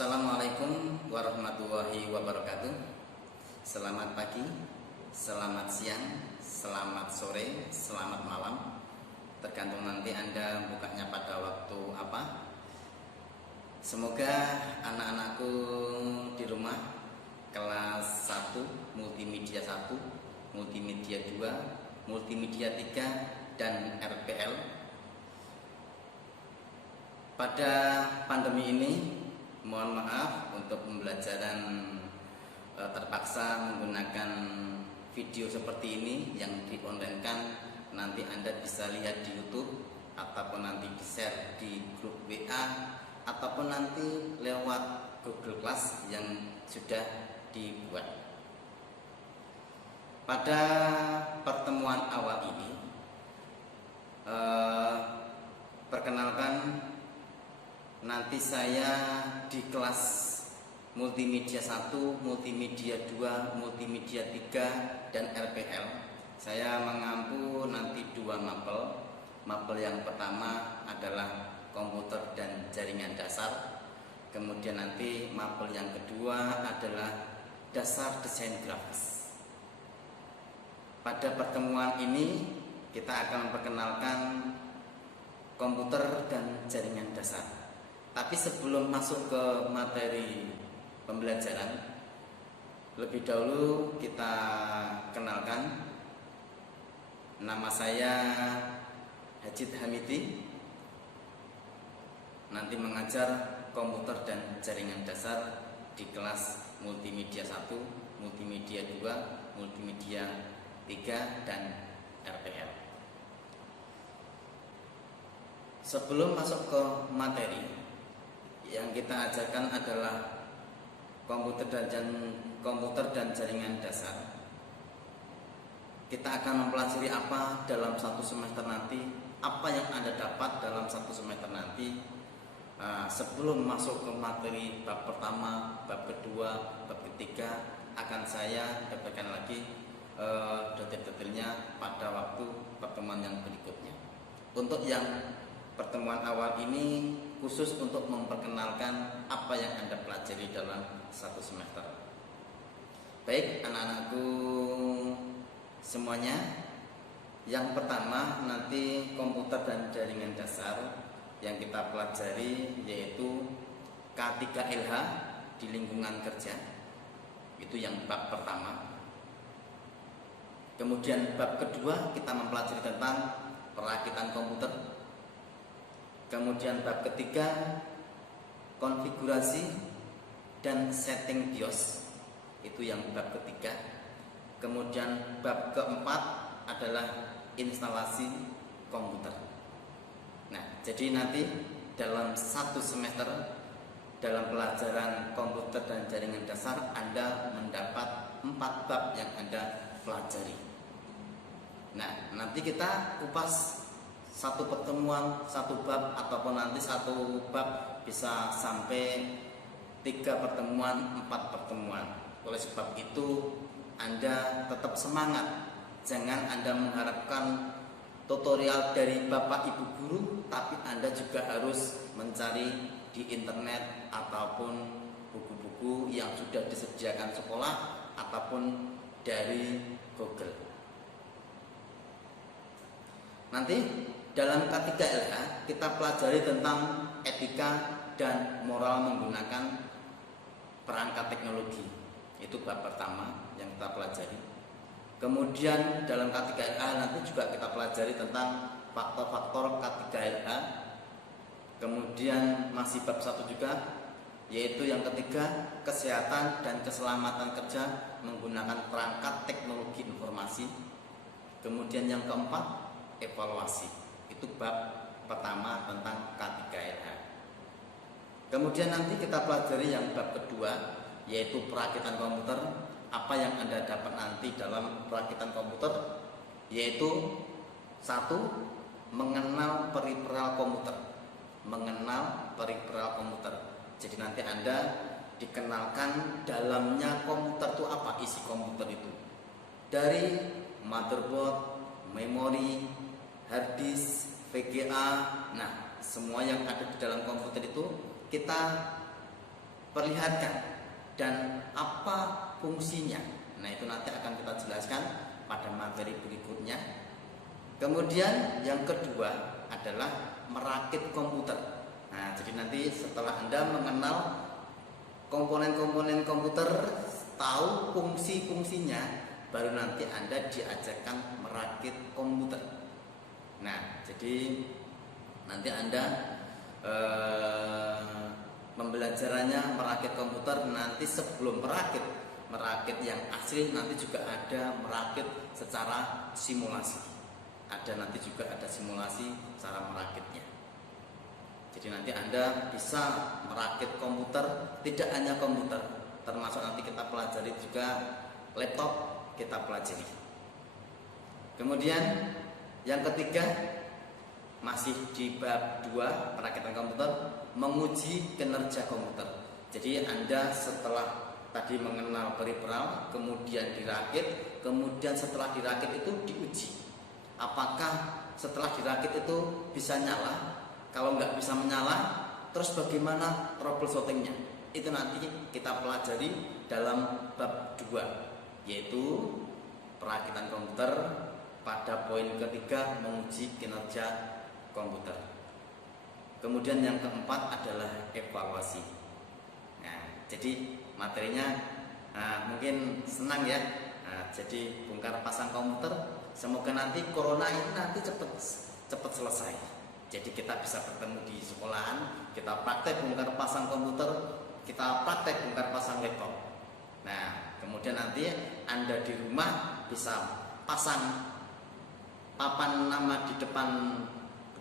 Assalamualaikum warahmatullahi wabarakatuh. Selamat pagi, selamat siang, selamat sore, selamat malam. Tergantung nanti Anda bukanya pada waktu apa. Semoga anak-anakku di rumah kelas 1, multimedia 1, multimedia 2, multimedia 3, dan RPL pada pandemi ini, mohon maaf untuk pembelajaran terpaksa menggunakan video seperti ini yang di-online-kan. Nanti Anda bisa lihat di YouTube ataupun nanti di-share di grup WA ataupun nanti lewat Google Class yang sudah dibuat. Pada pertemuan awal ini, perkenalkan, nanti saya di kelas multimedia 1, multimedia 2, multimedia 3, dan RPL. Saya mengampu nanti 2 mapel. Mapel yang pertama adalah komputer dan jaringan dasar. Kemudian nanti mapel yang kedua adalah dasar desain grafis. Pada pertemuan ini kita akan memperkenalkan komputer dan jaringan dasar. Tapi sebelum masuk ke materi pembelajaran, lebih dahulu kita kenalkan. Nama saya Hajid Hamidi. Nanti mengajar komputer dan jaringan dasar di kelas multimedia 1, multimedia 2, multimedia 3, dan RPL. Sebelum masuk ke materi, yang kita ajarkan adalah komputer dan jaringan dasar. Kita akan mempelajari apa dalam satu semester nanti, apa yang Anda dapat dalam satu semester nanti. Sebelum masuk ke materi bab pertama, bab kedua, bab ketiga, akan saya dapatkan lagi detail-detailnya pada waktu pertemuan yang berikutnya. Untuk yang pertemuan awal ini khusus untuk memperkenalkan apa yang Anda pelajari dalam satu semester. Baik anak-anakku semuanya, yang pertama nanti komputer dan jaringan dasar yang kita pelajari yaitu K3LH di lingkungan kerja. Itu yang bab pertama. Kemudian bab kedua kita mempelajari tentang perakitan komputer. Kemudian bab ketiga konfigurasi dan setting BIOS, itu yang bab ketiga. Kemudian bab keempat adalah instalasi komputer. Nah, jadi nanti dalam satu semester dalam pelajaran komputer dan jaringan dasar Anda mendapat 4 bab yang Anda pelajari. Nah, nanti kita kupas satu pertemuan, satu bab, ataupun nanti satu bab bisa sampai 3 pertemuan, 4 pertemuan. Oleh sebab itu Anda tetap semangat. Jangan Anda mengharapkan tutorial dari Bapak Ibu guru, tapi Anda juga harus mencari di internet ataupun buku-buku yang sudah disediakan sekolah ataupun dari Google. Nanti dalam K3LH kita pelajari tentang etika dan moral menggunakan perangkat teknologi. Itu bab pertama yang kita pelajari. Kemudian dalam K3LH nanti juga kita pelajari tentang faktor-faktor K3LH. Kemudian masih bab 1 juga, yaitu yang ketiga, kesehatan dan keselamatan kerja menggunakan perangkat teknologi informasi. Kemudian yang keempat, evaluasi. Itu bab pertama tentang K3LH. Kemudian nanti kita pelajari yang bab kedua, yaitu perakitan komputer. Apa yang Anda dapat nanti dalam perakitan komputer, yaitu 1. Mengenal periperal komputer. Mengenal periperal komputer. Jadi nanti Anda dikenalkan dalamnya komputer itu apa, isi komputer itu. Dari motherboard, memori, hard disk, VGA. Nah, semua yang ada di dalam komputer itu kita perlihatkan dan apa fungsinya. Nah, itu nanti akan kita jelaskan pada materi berikutnya. Kemudian yang kedua adalah merakit komputer. Nah, jadi nanti setelah Anda mengenal komponen-komponen komputer, tahu fungsi-fungsinya, baru nanti Anda diajarkan merakit komputer. Nah, jadi nanti Anda pembelajarannya merakit komputer. Nanti sebelum merakit yang asli, nanti juga ada merakit secara simulasi. Nanti juga ada simulasi cara merakitnya. Jadi nanti Anda bisa merakit komputer, tidak hanya komputer, termasuk nanti kita pelajari juga laptop, kita pelajari. Kemudian yang ketiga, masih di bab 2 perakitan komputer, menguji kinerja komputer. Jadi Anda setelah tadi mengenal peripheral, kemudian dirakit, kemudian setelah dirakit itu diuji. Apakah setelah dirakit itu bisa nyala? Kalau nggak bisa menyala, terus bagaimana troubleshootingnya? Itu nanti kita pelajari dalam bab 2, yaitu perakitan komputer pada poin ketiga, menguji kinerja komputer. Kemudian yang keempat adalah evaluasi. Nah, jadi materinya mungkin senang ya. Jadi bongkar pasang komputer, semoga nanti corona ini nanti cepat selesai. Jadi kita bisa bertemu di sekolahan, kita praktek bongkar pasang komputer, kita praktek bongkar pasang laptop. Nah, kemudian nanti Anda di rumah bisa pasang papan nama di depan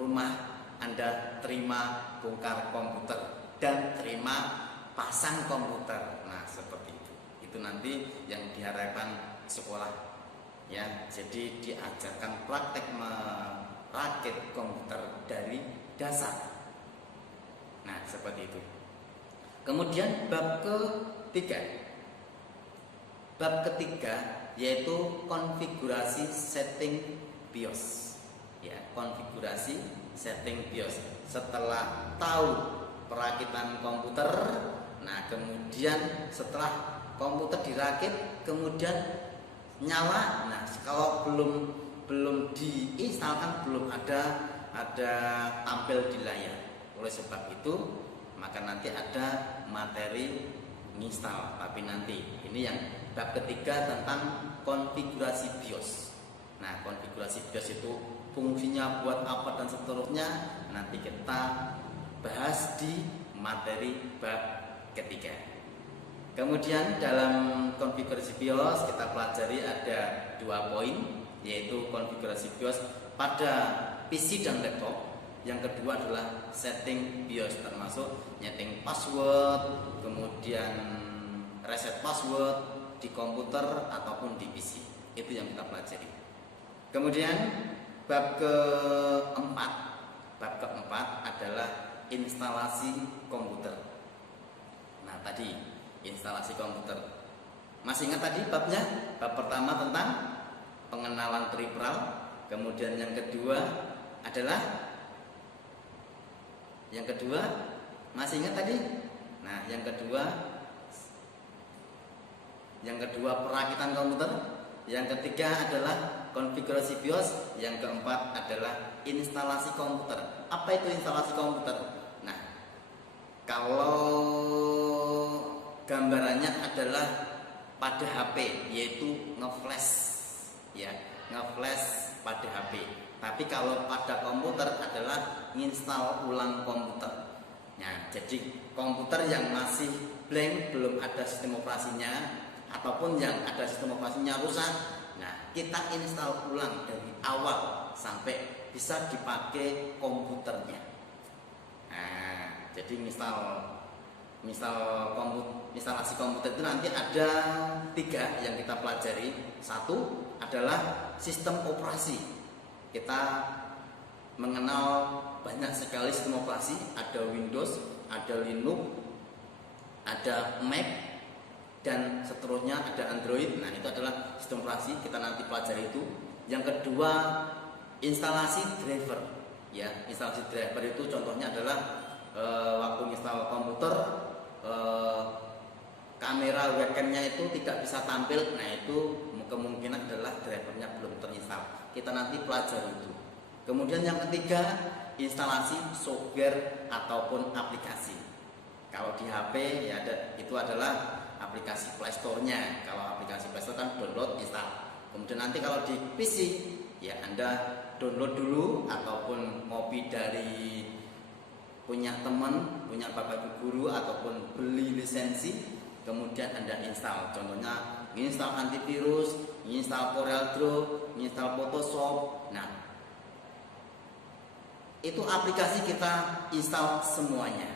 rumah, Anda terima bongkar komputer dan terima pasang komputer. Nah, seperti itu. Itu nanti yang diharapkan sekolah ya. Jadi diajarkan praktek merakit komputer dari dasar. Nah, seperti itu. Kemudian bab ketiga. Bab ketiga yaitu konfigurasi setting BIOS. Ya, konfigurasi setting BIOS. Setelah tahu perakitan komputer, nah kemudian setelah komputer dirakit, kemudian nyala. Nah, kalau belum diinstalkan, belum ada tampil di layar. Oleh sebab itu, maka nanti ada materi install. Tapi nanti ini yang bab ketiga tentang konfigurasi BIOS. Nah, konfigurasi BIOS itu fungsinya buat apa dan seterusnya nanti kita bahas di materi bab ketiga. Kemudian dalam konfigurasi BIOS kita pelajari ada 2 poin, yaitu konfigurasi BIOS pada PC dan laptop. Yang kedua adalah setting BIOS, termasuk nyeting password, kemudian reset password di komputer ataupun di PC. Itu yang kita pelajari. Kemudian bab keempat adalah instalasi komputer. Nah, tadi instalasi komputer. Masih ingat tadi babnya? Bab pertama tentang pengenalan peripheral. Kemudian yang kedua masih ingat tadi? Nah, yang kedua perakitan komputer. Yang ketiga adalah konfigurasi BIOS. Yang keempat adalah instalasi komputer. Apa itu instalasi komputer? Nah, kalau gambarannya adalah pada HP, yaitu ngeflash ya, ngeflash pada HP. Tapi kalau pada komputer adalah nginstal ulang komputer. Nah, jadi komputer yang masih blank, belum ada sistem operasinya, ataupun yang ada sistem operasinya rusak, nah kita install ulang dari awal sampai bisa dipakai komputernya. Nah, jadi instalasi komputer itu nanti ada 3 yang kita pelajari. 1 adalah sistem operasi. Kita mengenal banyak sekali sistem operasi, ada Windows, ada Linux, ada Mac, dan seterusnya ada Android. Nah, itu adalah sistem operasi, kita nanti pelajari itu. Yang kedua, instalasi driver. Ya, instalasi driver itu contohnya adalah waktu install komputer, kamera webcamnya itu tidak bisa tampil, nah itu kemungkinan adalah drivernya belum terinstall. Kita nanti pelajari itu. Kemudian yang ketiga, instalasi software ataupun aplikasi. Kalau di HP ya itu adalah aplikasi Play Store-nya. Kalau aplikasi Play Store kan download, install. Kemudian nanti kalau di PC ya Anda download dulu ataupun ngopi dari punya teman, punya bapak ibu guru ataupun beli lisensi, kemudian Anda install. Contohnya install antivirus, install CorelDRAW, install Photoshop. Nah, itu aplikasi kita install semuanya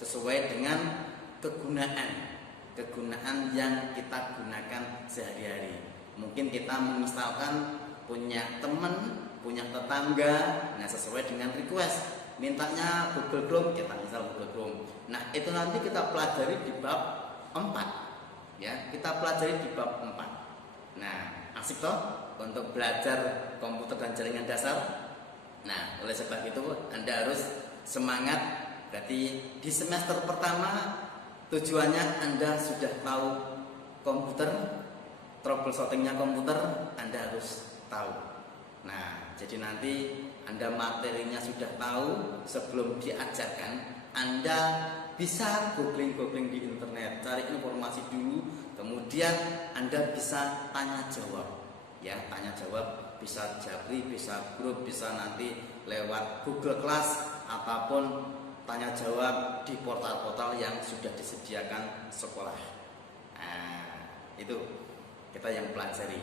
sesuai dengan kegunaan yang kita gunakan sehari-hari. Mungkin kita menginstalkan punya teman, punya tetangga, nah sesuai dengan request. Mintanya Google Chrome, kita install Google Chrome. Nah, itu nanti kita pelajari di bab 4. Ya, kita pelajari di bab 4. Nah, asik toh untuk belajar komputer dan jaringan dasar. Nah, oleh sebab itu Anda harus semangat. Berarti di semester pertama tujuannya Anda sudah tahu komputer, troubleshootingnya komputer Anda harus tahu. Nah, jadi nanti Anda materinya sudah tahu, sebelum diajarkan Anda bisa googling di internet, cari informasi dulu, kemudian Anda bisa tanya jawab. Ya, tanya jawab bisa Japri, bisa grup, bisa nanti lewat Google Class ataupun tanya jawab di portal-portal yang sudah disediakan sekolah. Nah, itu kita yang pelajari.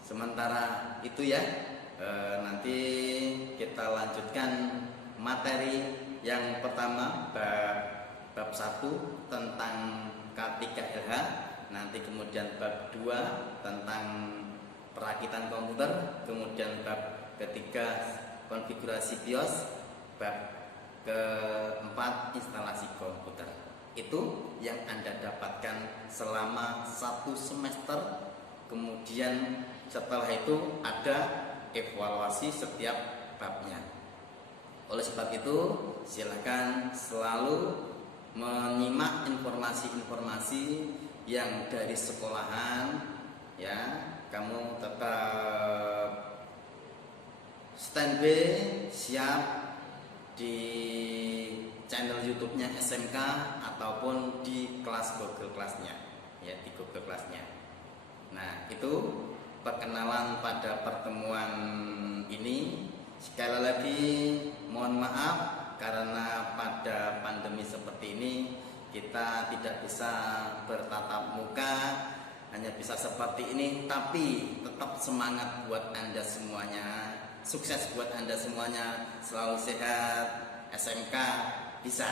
Sementara itu ya, nanti kita lanjutkan materi yang pertama bab 1 tentang K3LH, nanti kemudian bab 2 tentang perakitan komputer, kemudian bab ketiga konfigurasi BIOS, bab keempat instalasi komputer. Itu yang Anda dapatkan selama 1 semester. Kemudian setelah itu ada evaluasi setiap babnya. Oleh sebab itu, silakan selalu menyimak informasi-informasi yang dari sekolahan ya. Kamu tetap standby, siap di channel YouTube-nya SMK ataupun di kelas Google Class-nya ya, di Google Class-nya. Nah, itu perkenalan pada pertemuan ini. Sekali lagi mohon maaf karena pada pandemi seperti ini kita tidak bisa bertatap muka, hanya bisa seperti ini, tapi tetap semangat buat Anda semuanya, sukses buat Anda semuanya, selalu sehat, SMK bisa.